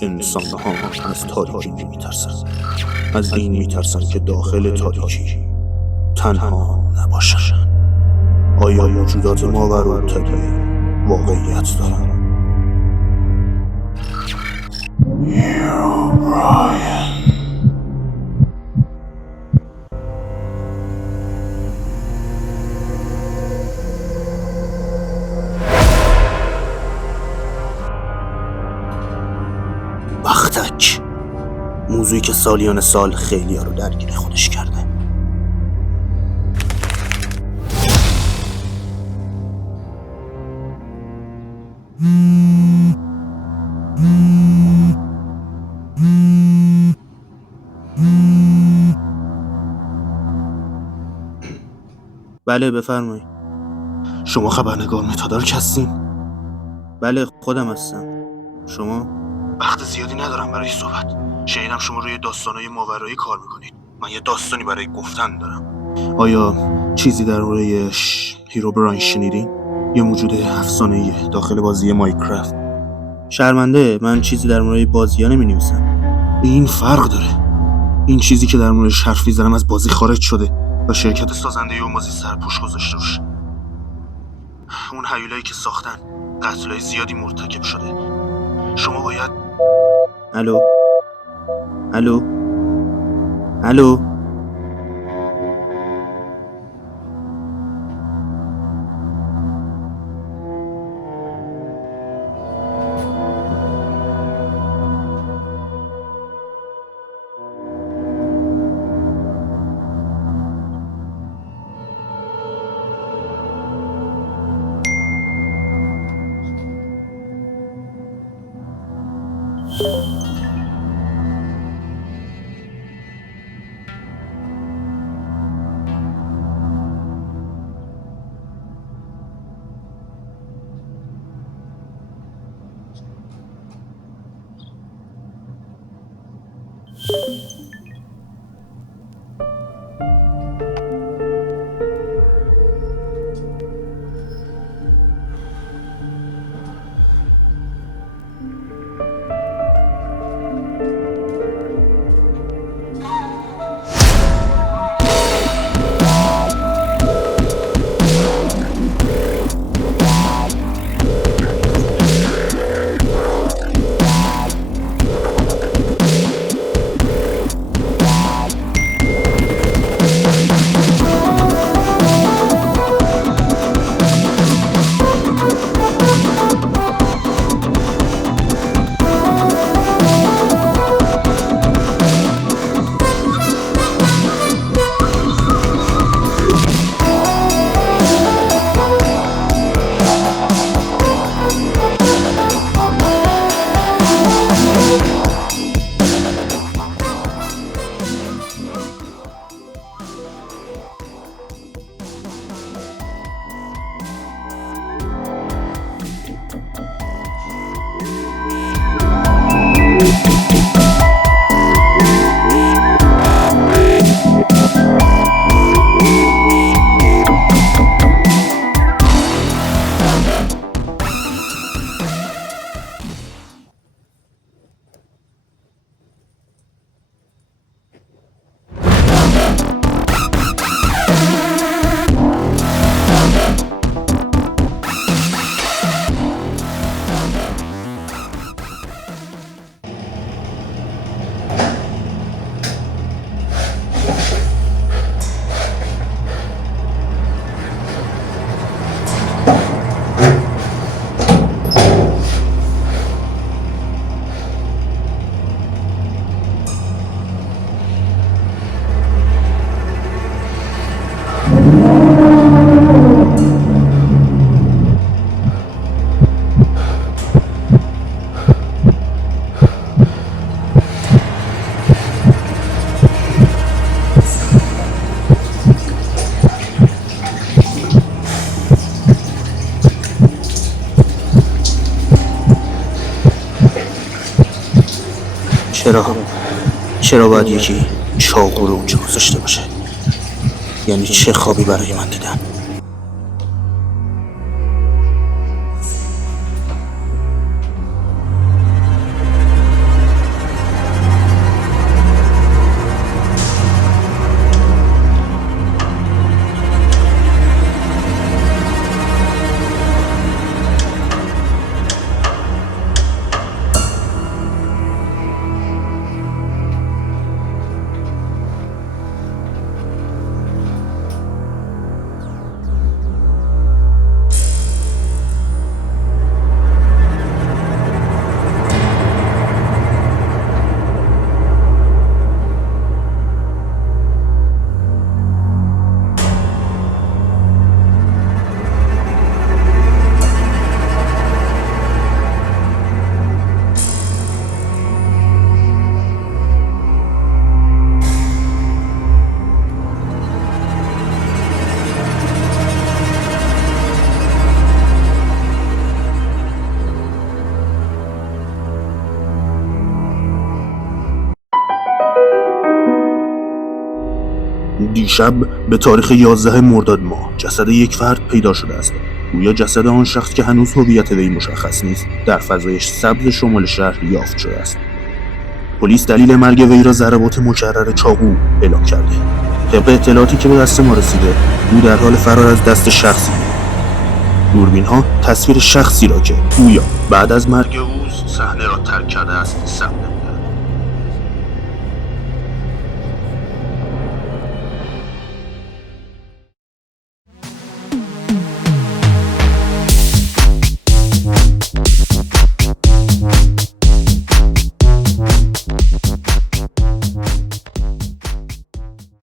انسان‌ها از تاریکی نمی‌ترسند. از این می‌ترسند که داخل تاریکی تنها نباشند. آیا موجودات ماورالطبیعی واقعیت دارند؟ بختک، موضوعی که سالیان سال خیلی‌ها رو درگیر خودش کرده. بله بفرمایید. شما خبرنگار متادارک هستین؟ بله خودم هستم. شما؟ وقت زیادی ندارم برای صحبت. شنیدم شما روی داستان‌های ماورایی کار میکنید. من یه داستانی برای گفتن دارم. آیا چیزی در مورد هیروبراین شنیدین؟ یه موجود افسانه‌ای داخل بازی ماینکرافت. شرمنده، من چیزی در مورد بازی‌ها نمی‌نویسم. این فرق داره. این چیزی که در موردش حرف می‌زنم از بازی خارج شده و شرکت سازنده اون بازی سرپوش گذاشته روش. اون هیولایی که ساختن قتلای زیادی مرتکب شده. شما باید الو الو الو چرا باید یکی چاقو رو اونجا گذاشته باشه؟ یعنی چه خوابی برای من دیدن؟ دیشب به تاریخ 11 مرداد ماه جسد یک فرد پیدا شده است. گویا جسد آن شخص که هنوز هویت وی مشخص نیست در فضای سبز شمال شهر یافت شده است. پلیس دلیل مرگ وی را ضربات مکرر چاقو اعلام کرده. طبق اطلاعاتی که به دست ما رسیده، او در حال فرار از دست شخصی بود. دوربین‌ها تصویر شخصی را که گویا بعد از مرگ او صحنه را ترک کرده است ثبت